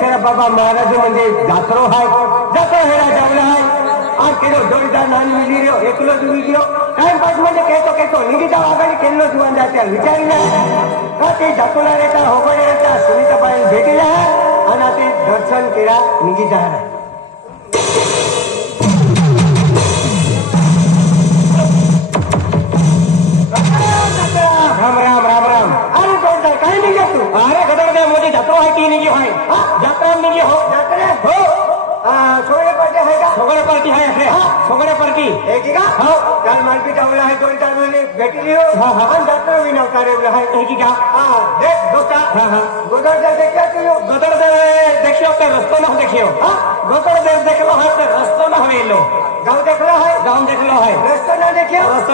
शेरा बाबा महाराज म्हणजे जात्रो हाय जात्रो हेरा जवला हाय आ केलो जोडीदार नानी मिली रह्यो एकलो ज उई गयो टाइम पास म्हणजे केतो निगी जाव आगाडी केल्लो जुवान जात्या विचारी ना का ते जातोला रेता होगडे रेता सुनीताबाई भेटीला आणि ते दर्शन केला निगी जाहरा राम राम राम राम अरे जोरदार काय निघ्या तू अरे गदर मोदी जात्रा आहे की निघी आहे जात्रा निघी हो जात्रा हो सोगडे पार्टी आहे का सोगडे पार्टी आहे अरे सोगडे पार्टी एक का हो काल मार्केट आवला आहे दोन चार महिने भेटली हो आणि जात्रा विनवता रे आहे एक का देख दोस्ता गोदर दे देखियो तू गोदर दे देखियो पे रस्तो न देखियो गोदर दे देखलो है पे रस्तो न होइलो गांव देखलो है रस्तो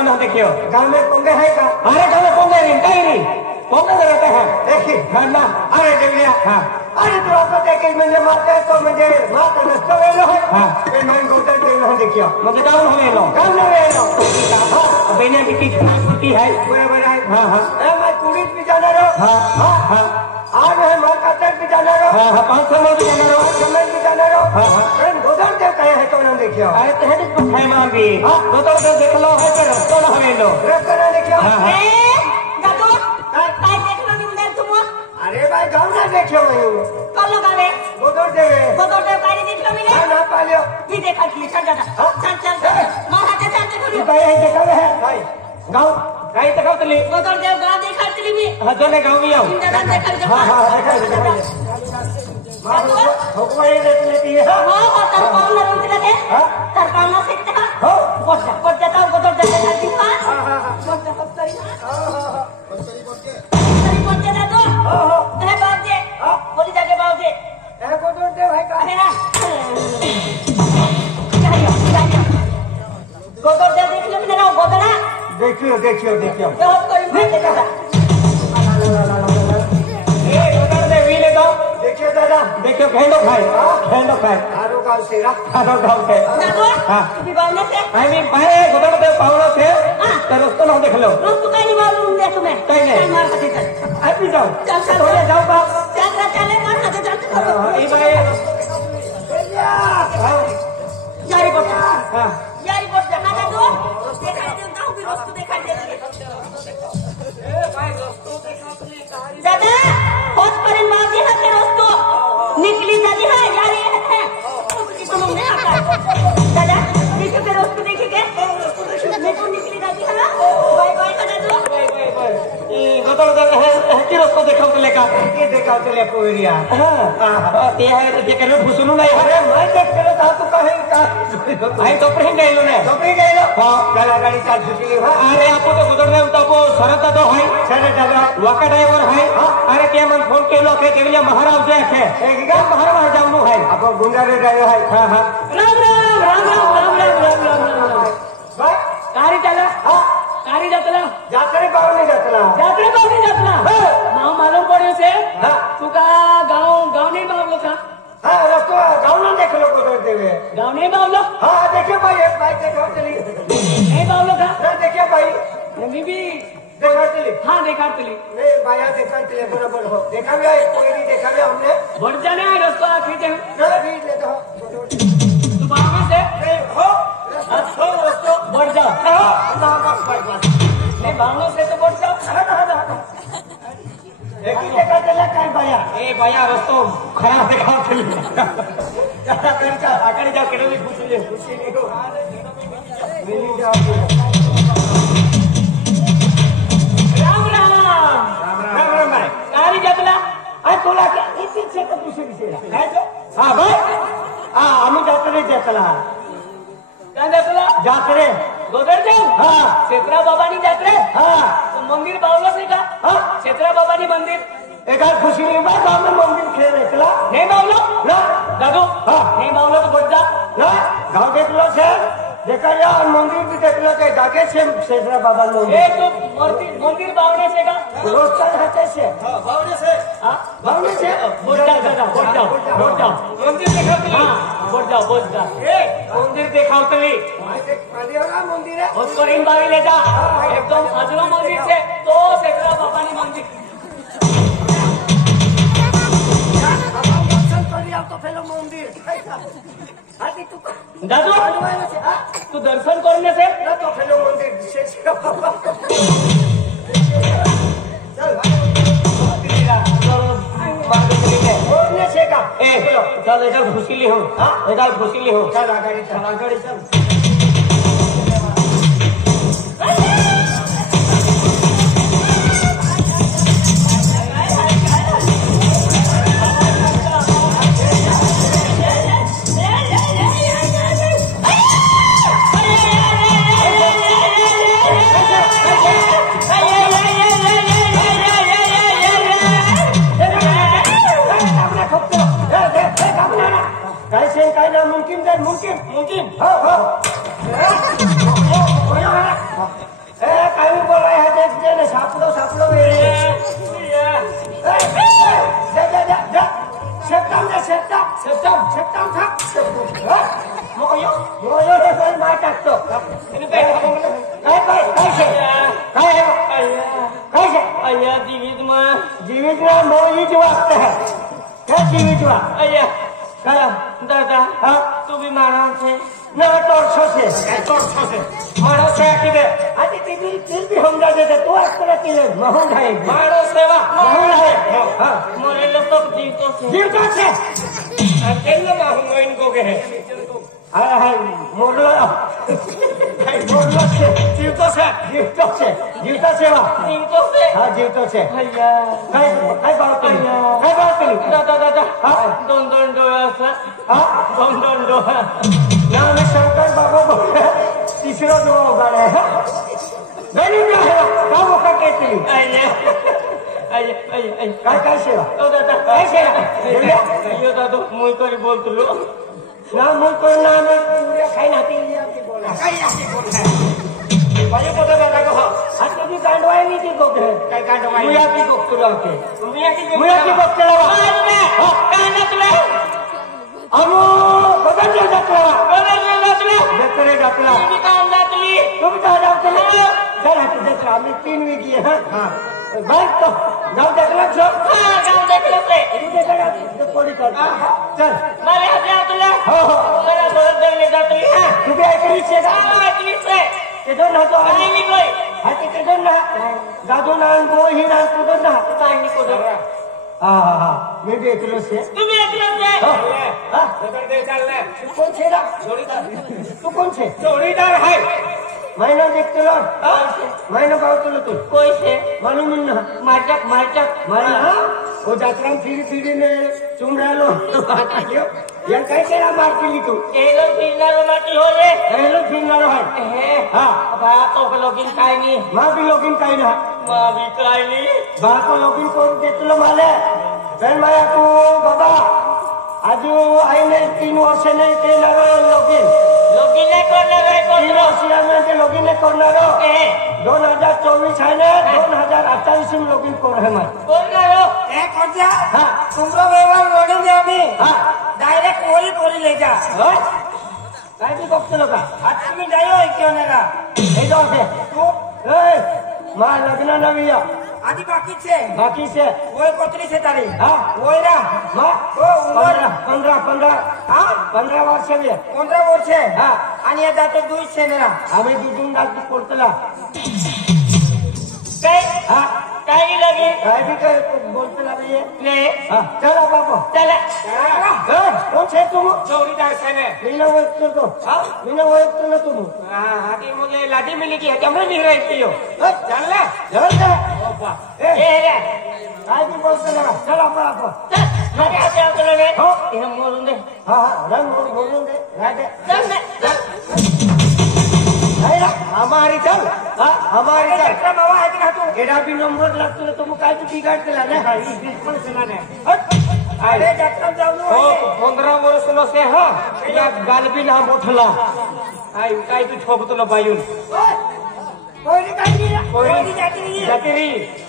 न देखियो गांव में पोंगे है का अरे गांव में पोंगे नहीं कहीं नहीं पोंगे रहते हैं देखिए खाना अरे देवलिया अरे तू आपको देखे म्हणजे मारते तो म्हणजे मारते रस्तो वेलो है पे मन गोदर दे न देखियो म्हणजे गांव न वेलो बेने की छुट्टी है बराबर है ए मैं पुलिस भी जाना रो आज है मार कातर भी जाना रो 500 में भी जाना रो समय भी जाना रो गोदर देव कहे है तो न देखियो अरे तेरे को है मां भी गोदर देव देख लो है पे रस्तो न वेलो रस्तो न देखियो दादू काय देखलो नि उधर तुम अरे भाई गांव ना देखियो मैं कल्लो गावे गोदर देव काय देखलो मिले ना पालियो भी देखा कि चल दादा चल महाराज चल करू काय है देखा है भाई गांव काय देखावतली गोदर देव गाव देखातली मी हजने गांव में आओ इंदा देखा देखा भगवान देख लेती है तर पाऊल रुंदी लगे तर पाऊल सीखते हो पट जाता गोदर देव देखाती पट जाता तो ए बाबूजी बोली जाके बाबूजी ए गोदर देव है का है ना गोदर देव देख लो मेरा गोदरा देखियो बहुत कोई मैं देखा ए गोदर देव ले दो देखियो दादा देखियो घेंडो खाए आरो गांव से दादू तू बावने से आई मीन भाई गोदर देव पावलो से तो रस्तो न देख लो तू काय नहीं बावलू देख मैं कहीं नहीं मार सकते चल अभी जाओ चल थोड़े जाओ बा चले मार सकते चल ई भाई यारी बोट देखा दादू देखा दे ना भी रस्तो देखा दे ए भाई रस्तो देखातली कहानी दादा होत पर्यंत माझी हाते रस्तो निकली जाती है यारी है उसकी समझ नहीं आता दादा देखो के रस्तो देखे के देखो निकली जाती है बाय का दादू बाय ई गोदर देव है की रस्तो देखावतले का के देखावतले पोरिया ते है ते करे फुसुनु नाही अरे मैं देख केलो था तू कहे का भाई तो प्रेम गइलो ने तो प्रेम गइलो चला गाड़ी चाल छुटी अरे आपो तो गोदर देव तो सरता तो है सरता वाका ड्राइवर है अरे के मन फोन केलो के देवलिया महाराज जे है एक गांव महाराज जावनु है आपो गुंडा रे ड्राइवर है राम भाई गाड़ी चला गाड़ी जातला जात्रे पावने जातला नाव मालूम पड़े से तू का गांव नहीं बावलो का रस्तो गांव ना देख लो गोदर देवे गांव नहीं बावलो देखियो भाई एक बाइक देखो चली नहीं बावलो का ना देखियो भाई नबी भी देखा चली नहीं भाया देखा चले बराबर हो देखा गया कोई नहीं देखा गया हमने बढ़ जाने है रस्तो आखिर से ना भी ले दो तू बावलो से हो रस्तो बढ़ जा नहीं बावलो से तो बढ़ जाओ देखी देखा चला काय बाया ए बाया रस्तो खराब देखा चली आकडे जा केडली खुशी नहीं हो मिली जा राम भाई गाड़ी जातला आज तोला इसी से तो पूछे काय तो भाई आम्ही जातला काय जात्रे गोदर देव क्षेत्रा बाबानी जात्रे तो मंदिर बावलो से का क्षेत्रा बाबानी मंदिर एक आज खुशी नहीं बात हमने मंदिर खेल रखला नहीं बावलो ना दादू नहीं बावलो तो बढ़ जा ना गांव देख लो से देखा जा और मंदिर भी देख लो के जाके से क्षेत्रा बाबा मंदिर ए तो मंदिर बावने से का रोस्टर हटे से बावने से बढ़ जाओ मंदिर देखा ए मंदिर देखाओ तली मंदिर है उसको रिंग बावी ले जा एकदम अजलो मंदिर से तो क्षेत्रा बाबानी मंदिर दादू तू दर्शन करून येते ना तो फेलो मंदिर चल इधर घुसीली हो इधर घुसीली हो चल आगाड़ी चल काय ना मुमकिन जाईल मुमकिन हो हो काय बोला है देख सापडो मार टाकतो काय जीवित मोहीच वागत है क्या जीवित वा क्या दादा हाँ तू भी मानव से ना तोड़छो से मानव से आके दे आती तिल भी हम जा देते तू आज तरह की ले महूं है मानव सेवा महूं है हाँ मोरे लोग तो जीवतो से अकेले महूं इनको के है हाँ मोरलो से जीवतो सेवा हाँ जीवतो से काय बात करी दादा दोन डोळा दोन डोळा ना मी शंकर बाबा बोल तिसरा डोळा उघाडा है का बोका केली काय सेवा दादा काय सेवा दादा मुई करी बोलतो ना मुई करी ना खाई नाती बोला माझे पोता दादा को आज कधी कांडवाय नाही ती गोक काय कांडवाय मुया की गोक तुला होते मुया की गोक तुला काय ना तुला अमो बदल जातला तुम्ही काम जातली तुम्ही काय जातली चल हात जत्रा आम्ही 3 वीक ये हां बस तो जाऊ देखला जाऊ देखला ते कोडी कर चल मारे हात तुला हो जरा जोर देले जातली हां तुम्ही ऐकली छे का ऐकली छे ते दोन नातो आणि मी कोई हाती ते दोन ना दादू नान गो ही ना तू दोन ना ताई को दो हा मी भी ऐकलो छे तुम्ही ऐकलो छे हां सदर दे चालले तू कोण छे रा जोडीदार तू कोण छे जोडीदार है मैंने देखते लो मैंने बात तो तू कोई से मालूम ना मारचक मारना वो जात्रा फिरी ने चुम रहा लो या काय केला मार केली तू केलो फिरनारो माटी होले केलो फिरनारो है हां बा तो लोगिन काय नी मा भी लोगिन काय ना मा भी काय नी बा तो लोगिन कोण देतलो माले बेन माया तू बाबा आजू आईने 3 वर्ष ने केला लोगिन ने करणार आहे कोण रशियामध्ये लॉगिन करणार आहे 2024 आहे ना 2028 में लॉगिन कर है मैं करणार ए कोणत्या हां तुमरो व्यवहार रोडून दे आम्ही हां डायरेक्ट ओरी कोरी ले जा काय की बघतो का आज तुम्ही जायो इकनेला हे जाऊ दे तू ए मा लग्न नवीया आधी बाकी से वय कोतरी से तारी हां वय रा मा ओ उमर 15 हां 15 वर्ष आहे 15 वर्ष हां आणि आता तो 2 सेनेरा आम्ही दुधून दात पडतला काय हां काय लगे काय भी काय बोलतला बे ले हां चला बाबा चला कोण छे तुम जोडीदार सेने मीना वयतो तो हां मीना वयतो ना तुम हां आधी मुझे लाठी मिली की हमने नहीं रही हो चल ले बाबा ए रे काय भी बोलतला चला बाबा चल मग आते आपल्याला रे हो इन मोरून दे हां रंग मोरून दे राडे चल हमारी चल हमारी चल मावा है ना तू एडा भी नंबर लागतो तुम काय तू बिगाडतला ना पण चला ना अरे जत्रा जाऊ हो 15 वर्षलो से हां या गालबी ना मोठला काय तू ठोकतो ना बायून कोयरी जाती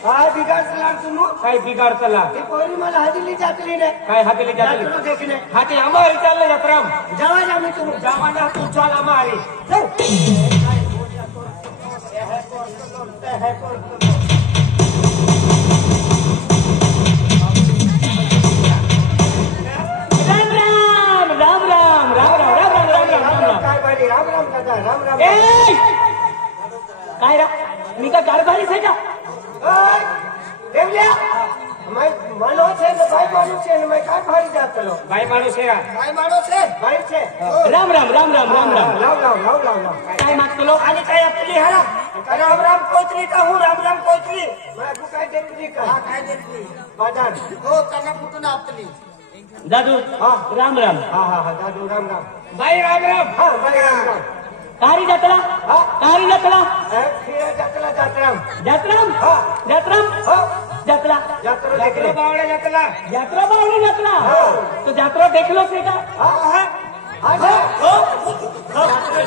काय बिगाडतला तुम काय बिगाडतला ते कोयरी मला हातीली जातली रे काय हातीली जातली देखने हाती हमारी चल जत्रा जावा जा मी तुम जावा ना तू चल हमारी चल राम राम ગયા मैं मानो छे ने भाई मानो छे ने मैं काय भारी जात लो भाई माणूस है भाई मानो छे भाई छे राम राम राम राम राम राम लाव काय मागतो लो आणि काय आपली हरा राम राम कोचली का हूँ राम राम कोचली मैं आपको काय देखली का हां काय देखली बाजार हो कना फुटून आपली दादू हां राम राम हां दादू राम राम भाई राम राम हां भाई राम राम कारी जातला हां कारी जातला खीरा जातला जातराम जातराम हां जातराम हो जातला जातरा देखलो देखले बावळे जातला यात्रा बावली जातला तो यात्रा देखलो से का हां हां हो जातरा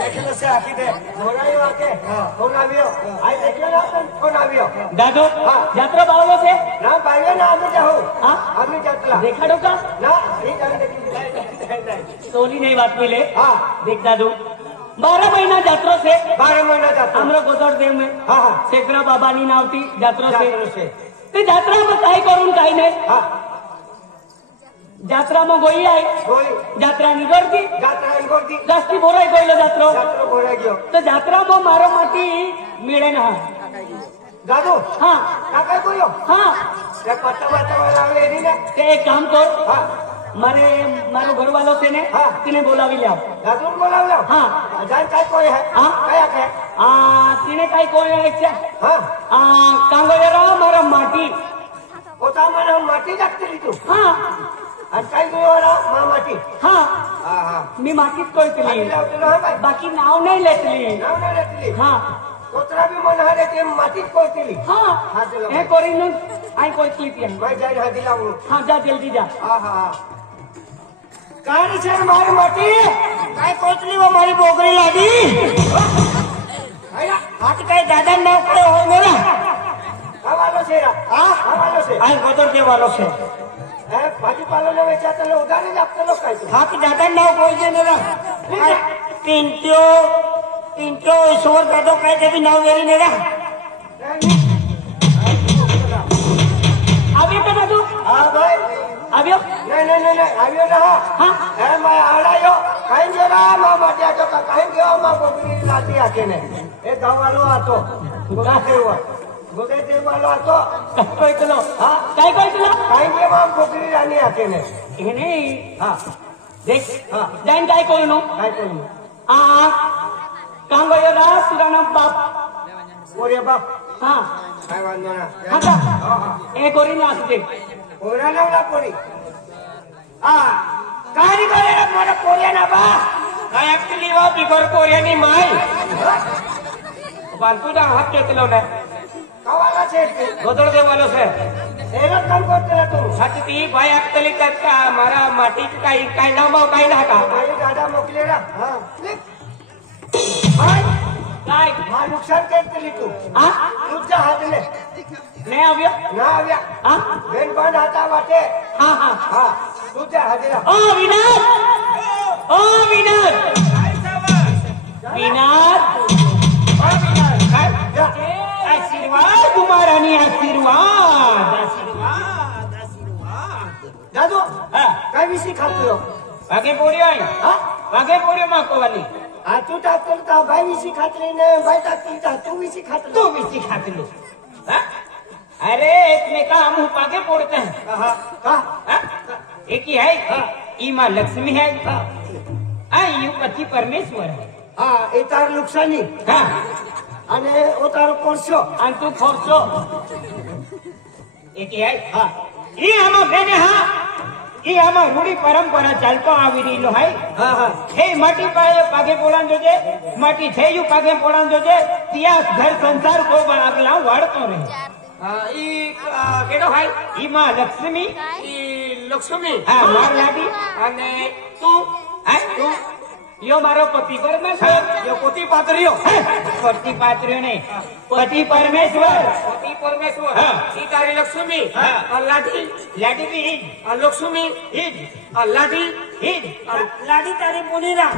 देखलो से आखी दे मोराई वाके फोन आवियो आई देखले ना फोन आवियो दादू यात्रा बावलो से ना बावियो ना आम्ही जाऊ हां आम्ही जातला देखाडो का ना ही जान देखी सोनी नहीं बात मिले हां देख दादू 12 महीना जात्रो से 12 महीना जातो हमरो गोदर देव में हां शेखरा बाबानी नावती जात्रो जात्रो से से ते जात्रा में काय करून काय नाही हां जात्रा में गोई आई गोई जात्रा निगरती जात्रा गोदी जास्ती बोराय गोयलो जात्रो जात्रा गोरा गयो तो जात्रा में मारो माटी मिळे ना दादू हाँ काका कोयो हाँ ते पत्ता वाला आवे एनी ने ते एक काम कर हां मारो घर वालों से ने हाँ। तिने बोलावी लिया दादू बोलावलो हाँ जान काय कोई है हाँ। काया के तिने काय कोण यायच्या हां कांगोयरा मारो माटी ओता मन हम माटी जागतली तू हाँ आणि काय गोरा मा माटी हाँ हां हां मी मातीच कोयतली आम्ही लावतो ना बाई बाकी नाव नाही लेतली नाव ना लेतली हाँ कोतरा भी मन हारे ते माटीच कोतली हाँ हाँ, चलो हे कोरीन आई कोयतली ती मैं जाई हादी लावू हाँ जा जल्दी जा हां हां कानी छे मारी माटी काय कोतली वो मारी बोगरी लादी आया हाथ काय दादा नाव काय हो मेरा हवालो से हां हवालो से आई गोदर देव वालों से भाजीपाला ने वेचाता लो उधारी जापता लो काय तू हाथ दादा नाव कोई दे मेरा पिंटो ईश्वर दादो काय ते भी नाव मेरी मेरा अभी तो दादू हां भाई अभियो नहीं आवियो ना हाँ ए मैं आड़ायो काई गेला मा माटिया तो काई गयो मा बोगरी लाती आके ने ए गांव वालो आतो गोदे देव वालो आतो कोई चलो हां काय कोई चलो काई गयो मा बोगरी रानी आके ने इने हां देख हां जाइन काय कोई नो काय कोई कांगोयरा सुराना बाप ओरे बाप हाँ काय वांदो ना हाँ का ए कोरी ना असते ओरा ना कोणी हां काय नी करे मारा कोरिया ना बा काय आपली वा बिगर कोरियानी माय बालतू दा हात घेतलो ना कावाला छे गोदर देव वालों से एरा काम करते तू छाती भाई आपली का मारा माटी काय काय नाव काय ना का भाई दादा मोकलेरा हां हाय काय मा नुकसान करतली तू हाँ तुझ्या हातले नहीं अभियो ना आव्या हाँ बेन पण आता वाटे हाँ हाँ हां तुझ्या हातला ओ विनाद आशीर्वाद तुम्हारा नहीं आशीर्वाद दादू हाँ काय विषय खातो आगे पोरी आई हां आगे पोरी माको वाली आ तू टाकल का भाई विषय खातली ने भाई टाकल का तू विषय खातली तू बिस्ती खाते लो हाँ? अरे एक में का मुंह पागे पोड़ते हैं हां का हाँ? एक ही है ई माँ लक्ष्मी है यू पति परमेश्वर है हां ए तार नुकसानी हाँ અને ઓ તારો કોર્સો अंतु फोर्सो एक ही है हाँ ये हम मैंने हाँ ये हम रूढ़ी परंपरा चलतो आवी रहीलो है હા હા हे माटी पागे पोड़ान जोजे माटी थे यू पागे पोड़ान जोजे तिया घर संसार को अगला वाड़तो रहे ઈ केड़ो है ई माँ लक्ष्मी ઈ લક્ષ્મી हाँ मार लाडी અને તું हाँ तू यो मारो पति परमेश्वर યો પોતી પાતરીઓ पति पात्रियों ने पति परमेश्वर પોતી પરમેશ્વર હા. ઈ તારી લક્ષ્મી હા. લાડી लाडी भी हिज લક્ષ્મી हिज લાડી हिज લાડી તારી મુનીરા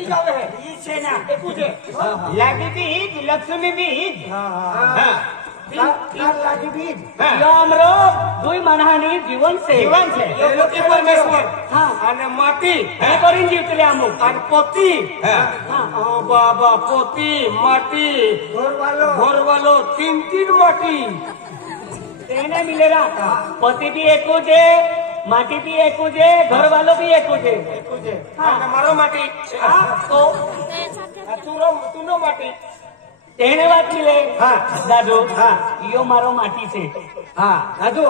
ઈ જાવે ઈ છે ના એ પૂછે लाडी भी हिज लक्ष्मी भी हिज હા हाँ तार लाठी बीज यो आमरो दुई मानहानी जीवन से जीवन છે એ લોકો પરમેશ્વર હા અને માટી એ કરીને જીવતલે આમુ અને પોતી હા ઓ બાબા પોતી માટી ઘરવાલો तीन माटी તેને મિલેરા પતિ બી એકું છે માટી બી એકું છે ઘર વાલો બી એકું છે અને મારો માટી તો તુનો માટી તેને વાત મિલે હા દાદુ હા યો મારો માટી છે હા દાદુ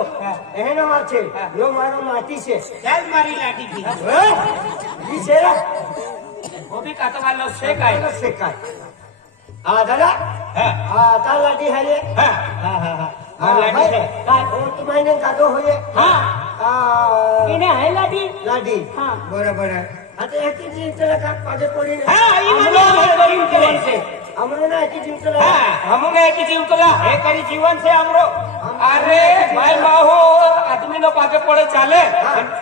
એનો વાત છે યો મારો માટી છે ચાલ મારી લાઠી થી ઈ છે ઓબી કાતવાલો શેકાય શેકાય હા દાદા હા હા તાર લાठी है ये હા हाँ हाँ हाँ हाँ, लाठी है। तुम्हारे काटो हो ये હા हाँ એને હે લાડી लाठी हाँ। बराबर है आता एक ही जीव चला का पाजे पड़ी હા ઈ આમરો મને કરીને જીવન છે हमरो ना एक ही जीव चला હા અમુને એક જીવતલા એ કરી જીવન છે અમરો અરે ભાઈ બાહો આદમી નો પાકે પડે ચાલે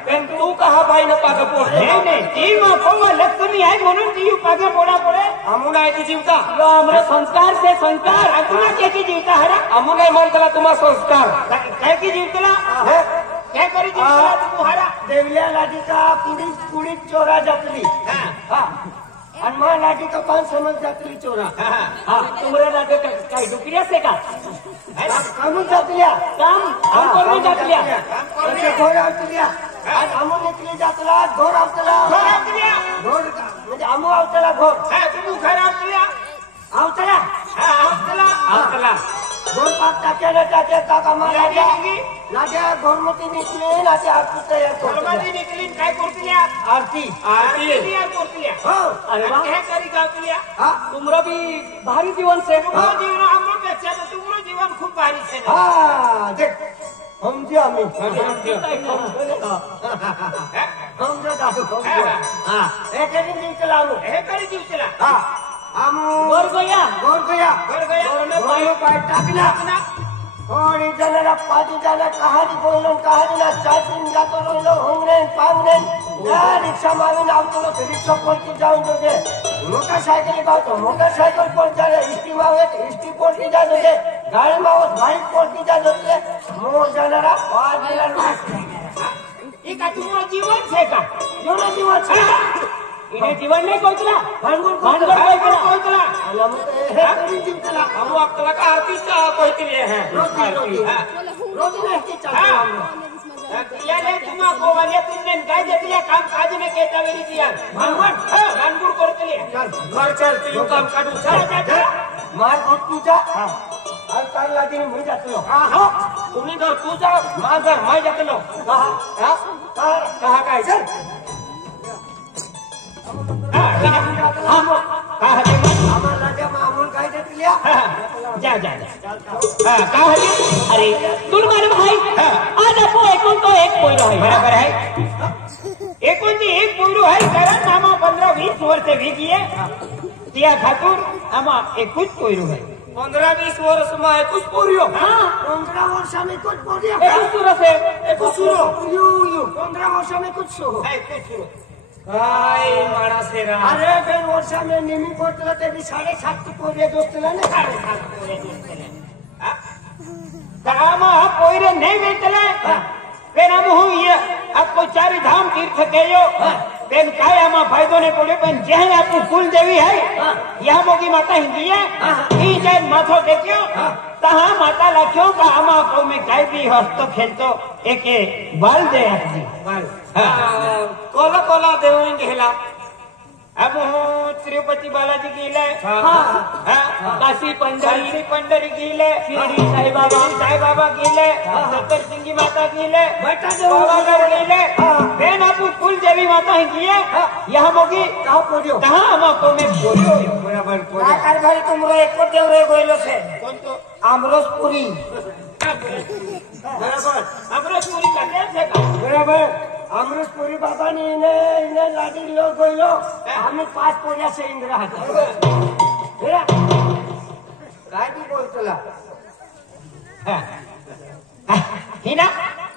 પણ તું કહા ભાઈ નો પાકે પડે નહીં નહીં ઈ માં લક્ષ્મી આય म्हणून જીવ પાકે પોડા પડે અમુના એક જીવતા યો આમરો સંસ્કાર છે સંસ્કાર અતુના કેકી જીવતા હરા અમુને म्हणतला तुम्हा संस्कार काय की जीवतला है काय करी जीवतला तू हरा देवलिया लाठी का पुड़ी पुड़ी चोरा जातली હા हाँ हनुमान लाठी का 5 समझ जातली चोरा હા हा तुमरे लागे काय डुकरिया से का कामून जातलिया काम हम कोण नाही जातल्या घोर आवतलिया आमू निकली जातला घोर आवतला घोर म्हणजे आमू आवतला घोर તું ખરાબ થયા आवतला હા આવતલા આવતલા घोर पाक टाक्याला टाक्या काका मारा लाट्या घोरमती निकली लाट्या आरती तयार ઘરમાંથી करतल्या નીકળીને काय કરतल्या आरती આરતી કરતल्या हो अरे वाह काय करी गावतल्या हाँ तुमरा भी भारी जीवन से तुमचं जीवन आमच्यापेक्षा तर तुमचं जीवन खूप भारी છે ને. हाँ देख हम जी आम्ही હે? हम जो दादू हम जो हाँ एक दिन निकला आमू हे करी जीवतला हाँ आमू वर गया घोर गया घर गया घोर पाय टाकला ना थोड़ी जणाला पाठी जाना कहाणी बोललो कहाणी ना चाचीन जातो रोलो होंगणे पांगणे या रिक्षा मारून आवतो रिक्षा पोलती जाऊन जोगे मोटरसायकल गावतो मोटरसायकल पोल जाणे इष्टी मावत इष्टी पोलती जा जोगे गाडी मावत गाडी पोलती जा जोगे मोर जाणारा पाच दिला એ કા તમારું જીવન છે કા एवढं जीवन छे इने जीवन नहीं कोचला भांडवल भांडवल कोणतला कोचला आला मग हे करी जीवतला हम आपल्याला का आर्टिस्ट कहते हैं रोटी रोटी रोटी नाही ती चालतो आम्ही याले तुम्हा गोवाले तुमने काय देतल्या काम काज में केता वेरी दिया भांडवल भांडवल करतले घर चल तू काम काढू चल मार भात तुझा आज काल लागेल मी जातलो हा तुम्ही घर तुझा माझा माय जातलो कहा कहा काय चल आम्हाला लाट्या मामूल काय देतल्या जा जा हा का हरी अरे तुल मारे भाई आज आपो एकूण तो एक पोयरो है बराबर है एकोणची एक पोरू आहे कारण आम्हा 15-20 वर्ष वीगीए त्या खातूर आम्हा एकूच पोरू आहे 15-20 वर्ष માં એકુજ પોર્યો हां 15 વર્ષમાં कुछ पोरिया एक सुरस है एक सुरो यू 15 વર્ષમાં कुछ सो એકુજ સુરો काय माणस है रा अरे बेन વર્ષમાં नेहमी पोचला ते 7.5 पोरिया दोस्तला ने 7.5 पोरे दोस्तले आम्हा पोरे नाही भेटले पेन आम હું ये आपको चार धाम तीर्थ गयो पेन काय आमा फायदो ने पड़े पण जे आपको कुल देवी है यहाँ मोगी माता हिंदी है ई जैन माथो देखियो तहा माता लख्यो का आमा को में काय भी हस्तो खेलतो एके बाल दे आपजी बाल कोला कोला देवून गेला अब तिरुपति बालाजी गेले काशी पंढरी गेले शिर्डी साईबाबा गेले सप्तशृंगी माता गेले बेटा पावागढ़ गेले बेन आपू कुल देवी माता गेले यहाँ मोगी का पोरियो कहाँ हमको में बोलियो बराबर पोरिया काय भाई तुमरो एको देव रे गइलो छे कौन तो आमरसपुरी बराबर हमरो पूरी लगे थे का बराबर अमृतपुरी बाबा ने इन्हें लाठी लो गइलो आम्ही 5 पोरिया से इंद्रा हेरा काय ती बोलतला हिना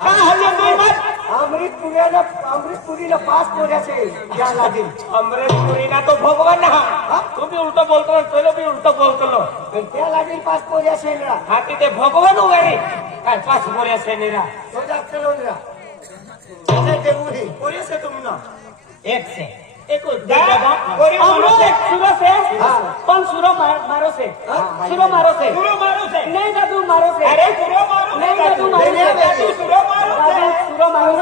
कहाँ हल्ले कोई मत अमृतपुरीला 5 पोऱ्याचे या लागेल. अमृतपुरीला तो भगवान हा तू बी उलट बोलतो तुला बी उलट बोलतो त्या लागेल 5 पोऱ्या शेंडरा. हा तिथे भगवान उगारी काय 5 पोऱ्या सेनेरा तो जास्त लोणरा ते मुली पोऱ्या से तुम ना एक से एक सुरो से पण सुरो मारो से सुरो मारो से नहीं दादू मारो से अरे सुरो मारो नहीं दादू मारो से दादू सुरो मारो दादू सुरो मारो से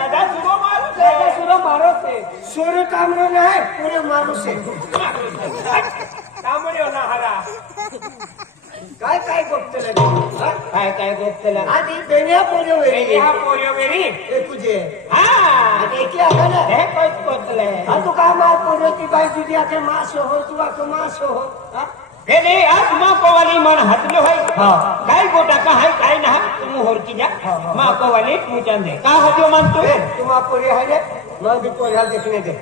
दादा सुरो मारो दादा सुरो मारो से सुरो कामरो नाही पुरे मारो से कामरो ना हरा काय गोपतले काय गोपतला आधी बेण्या पोऱ्यो वेरी हा पोरियो वेरी ए तुझे हा आणि की आला ना हे काय गोपतले हा तू काय मार पोऱ्यो ती बाई तुझी आके मास हो तू आके मास हो हा हे आज मा कोवाली मन हतलो है काय गोटा का है काय ना तुम होरकी जा मा कोवाली तू चंदे का हदियो मान तू तुम पोरी है रे मां भी पोरी देखने दे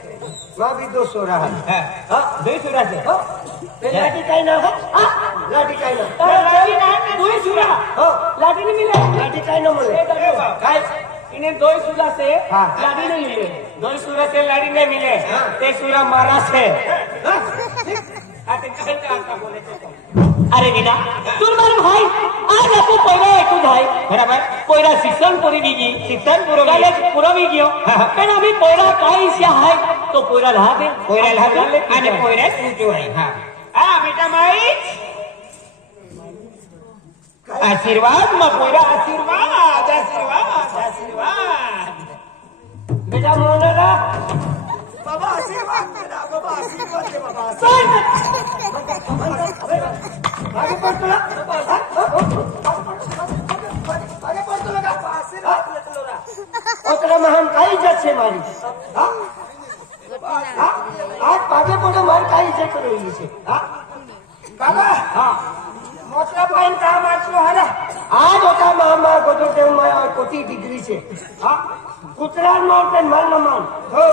मां भी 200 रहा है हां 200 रहा है लाठी काय ना हो लाठी काय ना लाठी ना 200 रहा हो लाठी नहीं मिले लाठी काय ना मिले काय इन्हें 200 से लाठी नहीं मिले 200 से लाठी नहीं मिले ते सूरा मारा से अरे विना तुम मालूम भाई आज आपको पोयरा एकू जाय बराबर पोयरा शिक्षण पुरी बीगी शिक्षण पुरो बीगियो पण आम्ही पोयरा काय इशा हाय तो पोयरा लहावे आणि पोयरा तुझो आहे हा बेटा माई आशीर्वाद मग पोयरा आशीर्वाद आशीर्वाद आशीर्वाद बेटा मोनला बाबा आशीर्वाद दे बाबा आगे पड़ तुला आगे पड़ तुला का आशीर्वाद लेतो रा ओतला महान काही इज्जत छे मारी आज आगे पड़ो मार काही इज्जत करेली छे बाबा मोटला पाइन काम आटलो हरा आज होता मामा गोदो देव माया कोटी डिग्री छे कुतरान माउंटेन मान मान हो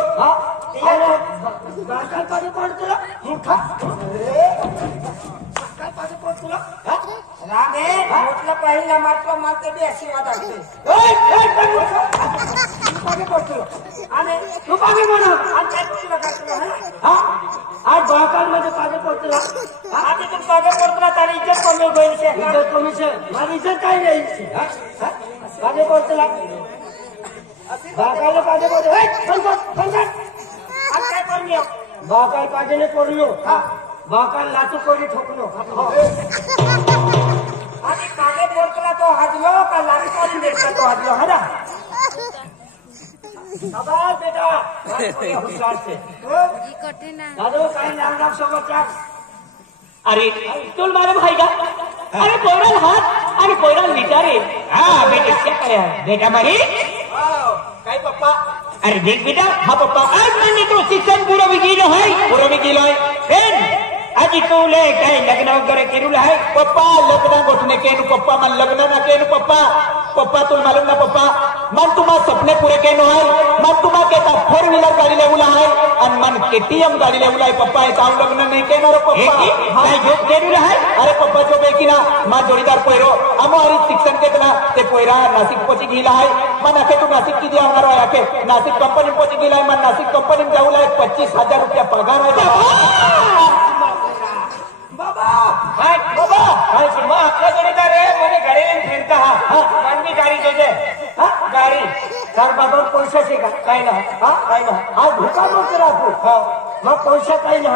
अरे बाकर पाजे पड़ तुला मुठा बाकर पाजे पड़ तुला रामे मोटला पहिला माटलो मारते बी आशीर्वाद असते पाजे पड़ तुला आणि तू पाजे म्हणा आणि काय तुला काय तुला आज बाकर मध्ये पाजे पड़ तुला आज तू पाजे पड़ तुला तारी इज्जत कमी होईल छे इज्जत कमी छे मारी इज्जत काय नाही छे पाजे पड़ तुला बाकाल पाजे पड़ हे फंगत आज काय करनियो बाकाल पाजे ने करलो बाकाल लातू कोरी ठोकलो आधी कागे पड़तला तो हाजलो का लातू कोरी देखला तो हाजलो हरा शाबाश बेटा होशियार से दादो काय लांगडा समाचार अरे तुल मारे भाई का अरे कोयराल हात आणि कोयराल विचारे हा बेटा क्या करे बेटा मारी काय पप्पा अरे देख बेटा हा पप्पा आज मैंने तो शिक्षण पूरा विकीलो है फेन आजी तुले काय लग्न वगैरे केलेलं आहे पप्पा लग्न गोठणे केनु पप्पा मन लग्न ना केनु पप्पा तुल मालूम ना पप्पा मन तुम्हा सपने पूरे केनु आहे मन तुम्हा केता 4 व्हीलर गाडी लेवला आहे आणि मन केटीएम गाडी लेवला आहे पप्पा हे ताऊ लग्न नाही केणार पप्पा काय जोक केलेलं आहे अरे पप्पा जो बेकी ना मा जोडीदार पोयरो आम्हारी शिक्षण केतना ते पोयरा नाशिक पोची गेला आहे मन आखे तू नाशिक किती आणार आहे आखे नाशिक कंपनी पोची गेला आहे मन नाशिक कंपनी जाऊला 25,000 रुपया पगार आहे बाबा मग आपला जोडीदार आहे म्हणे गाडीने फिरता पण मी गाडी देते गाडी सर बाबा पैशाचे का काय ना काय ना आज धोका नव्हतं राहतो मग पैसा काही ना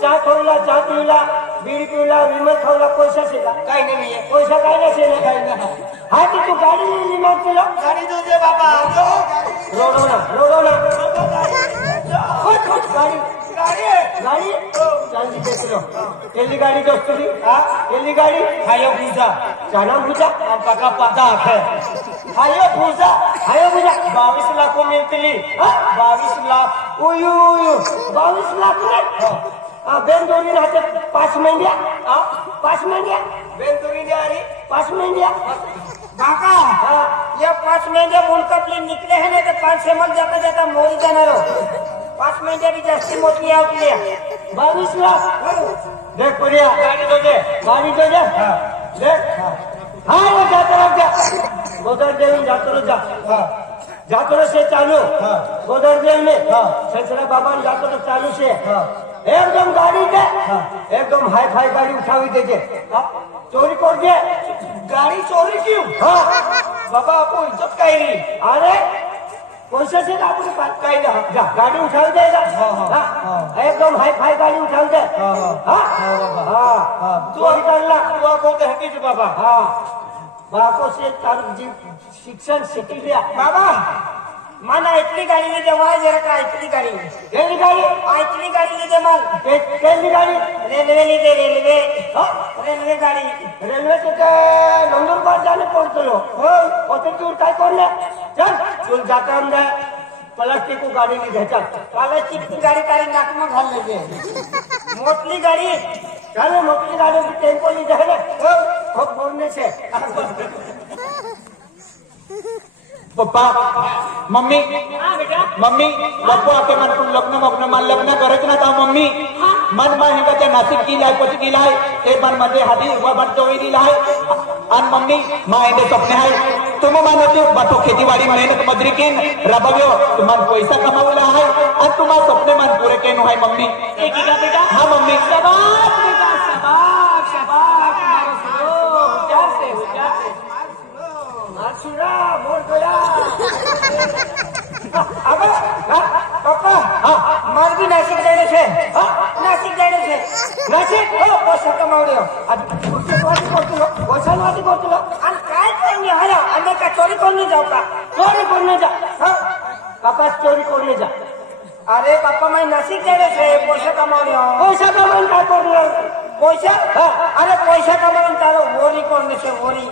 चहा खाऊला चहा पिऊला बीडी पिऊला विमल खाऊला पैशाचे का काही नाही पैसा काय नसेल काही ना हा ती तू गाडी लिहिली मग तुला गाडी तुझे बाबा रोडवला गाडी गाडी चांदी देतो एल्ली गाडी दोस्तरी एल्ली गाडी हायो भूजा चाना भूजा पका पता है हायो भूजा 22 लाख मिळतली 22 लाख उयू 22 लाख बेंदोरी राहते 5 महिन्या 5 महिन्या बेंदोरी आली 5 महिन्या काका ये 5 महिने मुलकतले निकले है ना तो 5 सेमल जाता मोरी जाणार 5 महिने भी जास्ती मोती आवली 22 लाख देख पुरिया गाडी जोजे देख हाँ वो जाता रह जा गोदर देवी जाता रह जा જાતરો છે ચાલુ ગોદરદેવ ને સંસરા બાબા ને જાતરો ચાલુ છે એકદમ ગાડી છે એકદમ હાઈ ફાઈ ગાડી ઉઠાવી દેજે ચોરી કરજે गाड़ी चोरी क्यों हाँ बाबा आपको इज्जत का ही नहीं अरे पैसे से आपने बात कही ना जा गाड़ी उठावी देगा एकदम हाई फाई गाड़ी उठावी दे चोरी करला तू आपको कहती जो बाबा हाँ बापो से तारू जी शिक्षण सीखी लिया बाबा माना इतनी गाड़ी ले जमा जरा का इतनी गाड़ी केली गाड़ी इतनी गाड़ी ले जमा केली गाड़ी रेलवे ले दे रेलवे गाड़ी रेल्वे के नंदुरबार जाने पड़तो होते तू काय करले चल तू जाता अंदर प्लास्टिक को गाड़ी नहीं घ्यायचा प्लास्टिक की गाड़ी तारी नाक में घाल लेते मोटली गाड़ी चल मोटली गाड़ी की टेम्पो नहीं जाए खूब बोलने से पप्पा मम्मी मम्मी बापू आके मन को लग्न करत ना था मम्मी मन में हे बच्चा नासिक की लाय पच की लाय ए मन मध्ये हादी उभा बट जोई लाय आणि मम्मी मायने स्वप्न आहे तुम मानते बाटो खेतीवाडी मेहनत मजरी केन रबव्यो तुम्हाला पैसा कमावला आहे आणि तुम्हाला स्वप्न मन पुरे केन आहे मम्मी एक ही का बेटा हाँ मम्मी शाबाश बेटा शाबाश शाबाश होशियार से सुरा मोर गया अब पापा मार भी नासिक जाने से नासिक जाने से नासिक हो पैसा कमावले पैसा वाटी करतो आणि काय करणे हरा आणि का चोरी करणे जाऊ का चोरी करने जा पापा चोरी करने जा अरे पापा मैं नासिक जाने से पैसा कमावले पैसा कमावून काय करणार पैसा अरे पैसा कमावून तारो वोरी करने से वोरी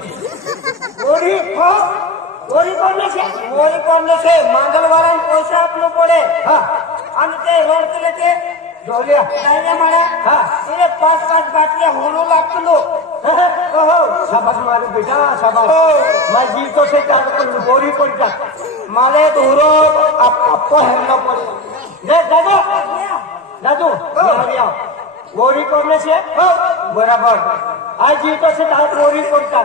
चोरी हो चोरी करने से वोरी करने से मंगलवार पैसा आपलो पडे आणि ते रोड केले ते ढोलिया काय मारा तिने 5-5 बाटल्या होलो लागतो शाबाश मारे बेटा शाबाश मैं जीतो से चार बोरी पड़ता माले धोरो आपको हेरना पड़े देख दादू बोरी करने से बराबर आज जीतो से तार बोरी पड़ता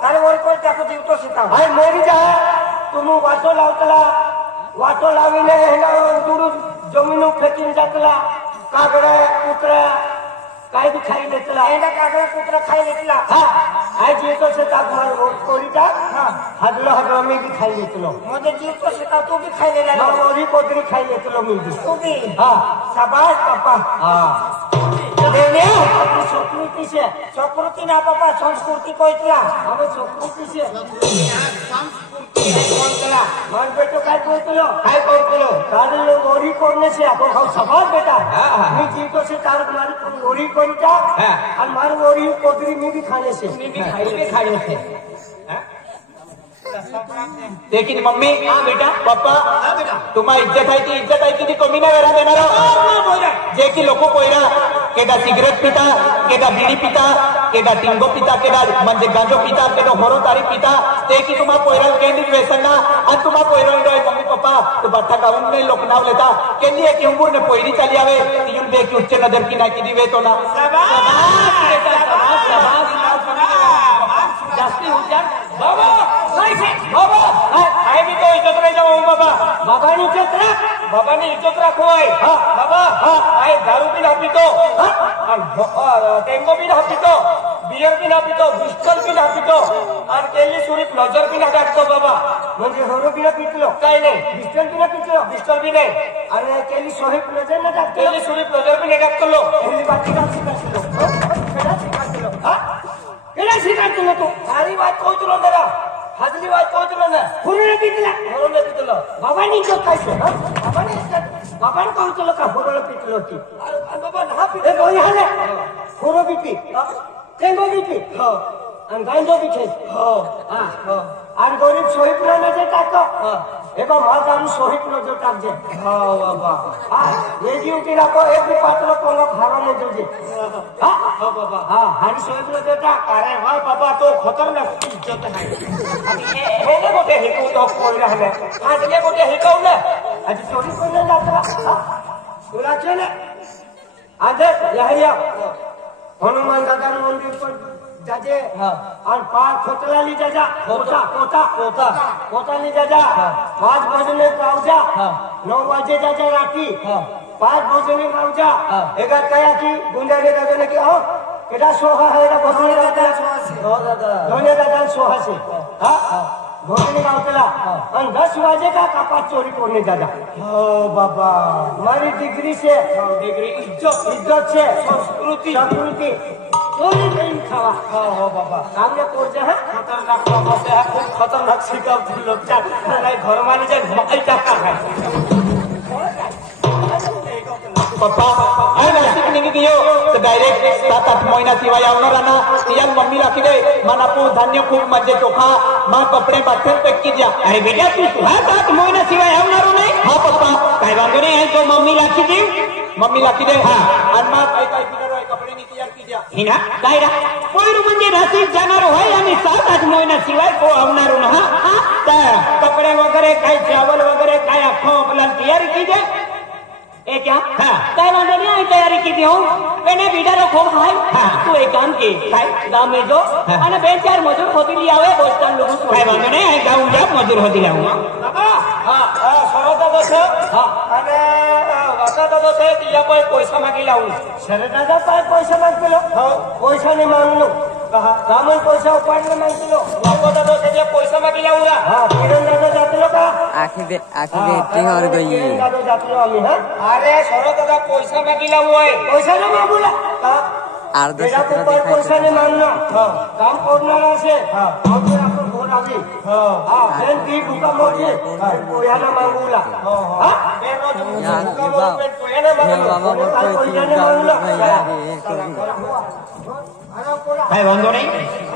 तारे वोरी कोण टाकू जीवतो सीता आज मोरी जा तुम वाटो लावतला वाटो लावीने दुडू जमीन फेकीन जातला कागडा कुत्रा काय बी खाई घेतला एंडा कागड़ा कुत्रा खाई लेतला आज येतो से ताक मार कोरीटा हदलो मी बी खाई घेतलो म्हणजे जीवतो सीता तू भी खाई लेला मोरी कोतरी खाई घेतलो मी बी तू भी शाबाश पापा आपली संस्कृती से संस्कृती ना पापा संस्कृती कोइतला हमें संस्कृती से मान बेटो काय करतलो तारे मोरी करने से आपण खाऊ शाबाश बेटा मी जीतो से तार मारी मोरी कोरीटा आणि मार मोरी कोतरी मी बी खाने से खाने से लेकिन मम्मी बेटा पापा तुम्हाला इज्जत आहे ती कमी नाही करा देणार जे की लोक पोयरा केदा सिगरेट पिता केदा बिडी पिता केदा टिंगो पिता केदा म्हणजे गांजो पिता केदा होरो तारी पिता ते की तुम्हाला पोयरा केंद्री व्यसन ना आणि तुम्हाला पोयरा मम्मी पप्पा तो बट्टा गाऊन ने लोक नाव लेता केली एक उंबूर ने पोयरी चली आवे तीन बे की उच्च नजर की ना की दिवे तो ना जास्ती हुशार बाबा बाबा काय बी तो इज्जत रे जाऊ बाबा बाबानी इज्जत राख बाबाने इज्जत राखो आहे बाबा आहे दारू बी ना पितो टेंगो बी ना पितो बियर बी ना पितो पिस्टल बी ना पितो आणि केली सुरीत नजर बी ना टाकतो बाबा म्हणजे होरो बिना पिटलो काय नाही पिस्टल बिना पिटलो पिस्टल बी नाही अरे केली सोहिब नजर न टाकतो केली सुरीत नजर बी नाही टाकतो केली बाकी काम शिकायचो केला शिकायचो तू सारी बात कोचलो जरा हाजली बात कोचलो ना पूर्ण पिटला म्हणून पितलो बाबानी इज्जत खायचो बाबाने कहतो का होरो पिटलो की बाबा ना ए बोई हाले होरो पिटी टेंगो पिटी आणि गांजो पिटे आणि गरीब सोहिब नजर टाकतो एका महादारू सोहिब नजर टाकजे बाबा ये ड्यूटी राखो एक भी पात्र कोला खावा नाही तुझे बाबा आणि सोहिब नजर टाक अरे वा बाबा तो खतरनाक इज्जत आहे हे मोठे हिकवू तो कोण राहिले हाजले मोठे हिकवलं आज चोरी कोण लागला तुला चले आज या हनुमान दादा मंदिर पण जाजे और पार खोतलाली जाजा कोटा कोटा कोटा कोटाली जाजा 5 बजे गावजा 9 बजे जाजा राती 5 बजे गावजा एगा कया की गुंडारे दादा की आओ केटा सोहा है एटा भोजने दादा धोने दादा सोहा से हां भोजने गावतला और 10 बजे का कपाट चोरी करने जाजा ओ बाबा हमारी डिग्री से डिग्री इज्जत से संस्कृति चोरी नहीं खावा हो बाबा सामने कोर जा खतरनाक समस्या है खूब खतरनाक शिकाव थी लोग जा नहीं घर मानी जा मकई टाका है पप्पा आई नाशिक निघी गियो तर डायरेक्ट 7-8 महिना शिवाय आवणार ना तियान मम्मी राखी दे मनापू धान्य खूप म्हणजे चोखा मा कपडे बाथर पैक की द्या अरे बेटा तू 7 महिना शिवाय आवणार नाही हा पप्पा काय वांदो नाही तो मम्मी राखी दे हा आणि मा काय काय पिणार कपडे नी तयार की द्या हिना काय रा पोयरू म्हणजे नाशिक जाणार होय आणि 7-8 महिना शिवाय को आवणार ना हा तर कपडे वगैरे काय चावल वगैरे काय अख्खो आपला तयार की द्या ए क्या हाँ काय वांदो नहीं आई तैयारी की थी हूँ मैंने बीड़ा रखो भाई हाँ तू एक काम की गाँव में जो मैंने 2-4 मजदूर होती लिया हुए बोलता लोगों को काय वांदो नहीं आई गाँव जा मजदूर होती लाऊंगा हाँ सरदा दस हाँ अरे वका दस है कि या कोई पैसा मांगी लाऊं सरदा दा पैसा मांग लो हाँ पैसा नहीं मांग लो कहा कामन पैसा उपाड़ ले मांग लो वका दस है कि पैसा मांगी लाऊंगा हाँ किरण दादा जाते लो का आखिर बेटी और गई किरण दादा जाते लो अमी हाँ अरे सरदा दा पैसा मांगी लाऊं है पैसा ना मांगूला बेटा ऊपर पैसा नहीं मांगना काम करना से और फिर आपको फोन आ गई फिर की भूखा मोड़िए कोया ना मांगूला काय वांदो नहीं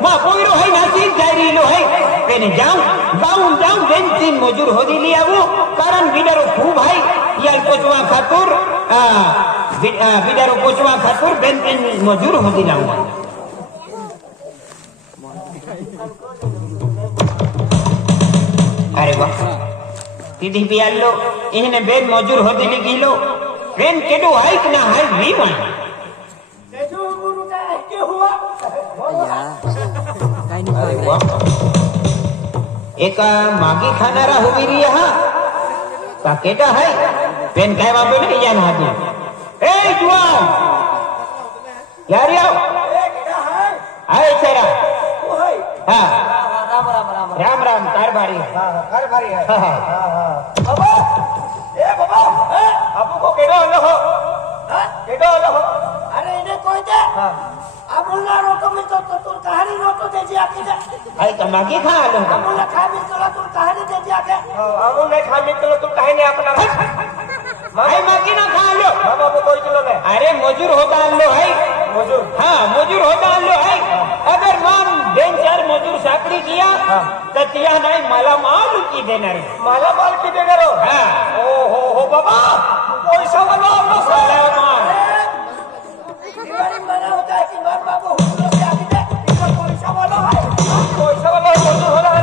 मा पोयरो है नाशिक जाई लो है पेने जाऊं बेंचीन मजूर होदी लिया वो कारण बिडरो खूब है याल पोचवा खातुर बिडरो पोचवा खातुर बेंचीन मजूर होदी लाऊंगा अरे वाह दीदी बियाल लो इन्हें बेन मजूर होदी लिखी लो बेन केडो हाइक ना हाइक भी मान एक मागी खानारा होगी रही है का केटा है पेन काय वापे नहीं या ना दे ए जुआन यार आओ आए चेरा हाँ राम राम कार भारी है बाबा ए बाबा आपको को केडो हो अरे इन्हें कोई दे अब उन्ना रोटो में तो तुर कहानी रोटो दे जी आके दे आई तो मागी खा लो अब उन्ना खा में तो तुर कहानी दे जी आके अब उन्ना खा में तो तुर कहानी अपना भाई मागी ना खा लो बाबा को कोई चलो ले अरे मजूर होता लो है मजूर हाँ मजूर होता लो है अगर मान 2-4 मजूर साकड़ी किया तो तिया नहीं माला माल की देना रे माला माल की देना रो हाँ हो बाबा पैसा वाला मना होता है कि मार बाबू हुक्म से आके दे इसका पैसा वाला है मजूर हो रहा है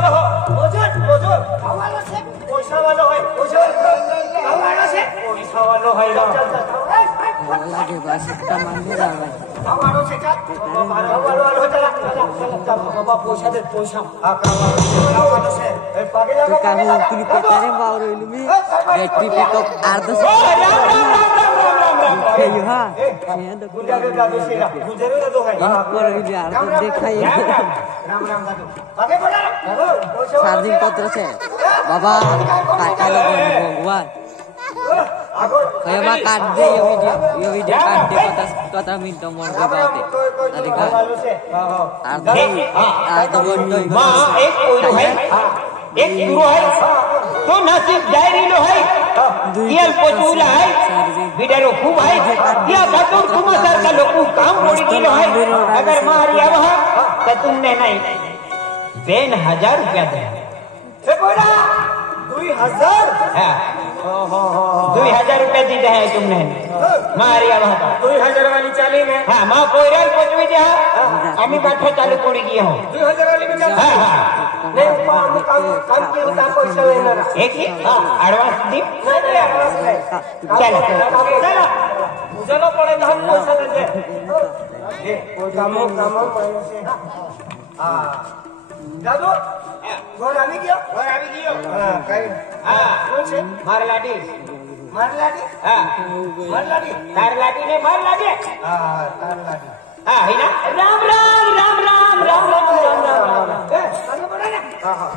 मजूर हमारा से पैसा वाला है हमारा से पैसा वाला है लगे बस इतना मांगे जावे हमारो से हमारो चला बाबा पैसा दे पैसा हमारो से पागे तो लगा काहे उतनी पता रे बावर इलमी बैटरी पिकअप अर्ध से यो हां ये तो गुंजारे दादू से गुंजारे दादू है पर इले अर्ध देखाई राम दादू आगे बढ़ा शादी पत्र से बाबा काटा लगे भगवान कयमा काट दे यो वीडियो काट दे कता मिनट मोर के बाते अरे का अर्ध बंद माँ एक कोई है एक गुरु है तो नासिक जायरी लो है यार पोचूला है बिडरो खूब है या बतौर तुम सर का लोगों काम पड़ी किलो है अगर मारिया वहाँ तो तुमने नहीं 1000 रुपया दे से बोला 2000 हाँ 2000 रुपया दी है तुमने मारिया वहाँ 2000 वाली चाली में हाँ माँ कोई राल पोचवी जा अमी बैठो चालू कोड़ी किया हूँ 2000 वाली में चाली हाँ हाँ नहीं काम के उनका पैसा लेना एक ही एडवांस दी नहीं एडवांस नहीं चलो चलो ઉજલો પડે તો હમ પૈસા દેજે એ કામો માણસે હા દાદુ ઘર આવી ગયો ઘર આવી ગયો હા કઈ હા કોણ છે માર લાડી મારલાડી હા મારલાડી તાર લાડી ને માર લાગે હા તારલાડી હા હિના राम राम राम राम राम राम राम राम એ ચાલો બોલે ને હા હા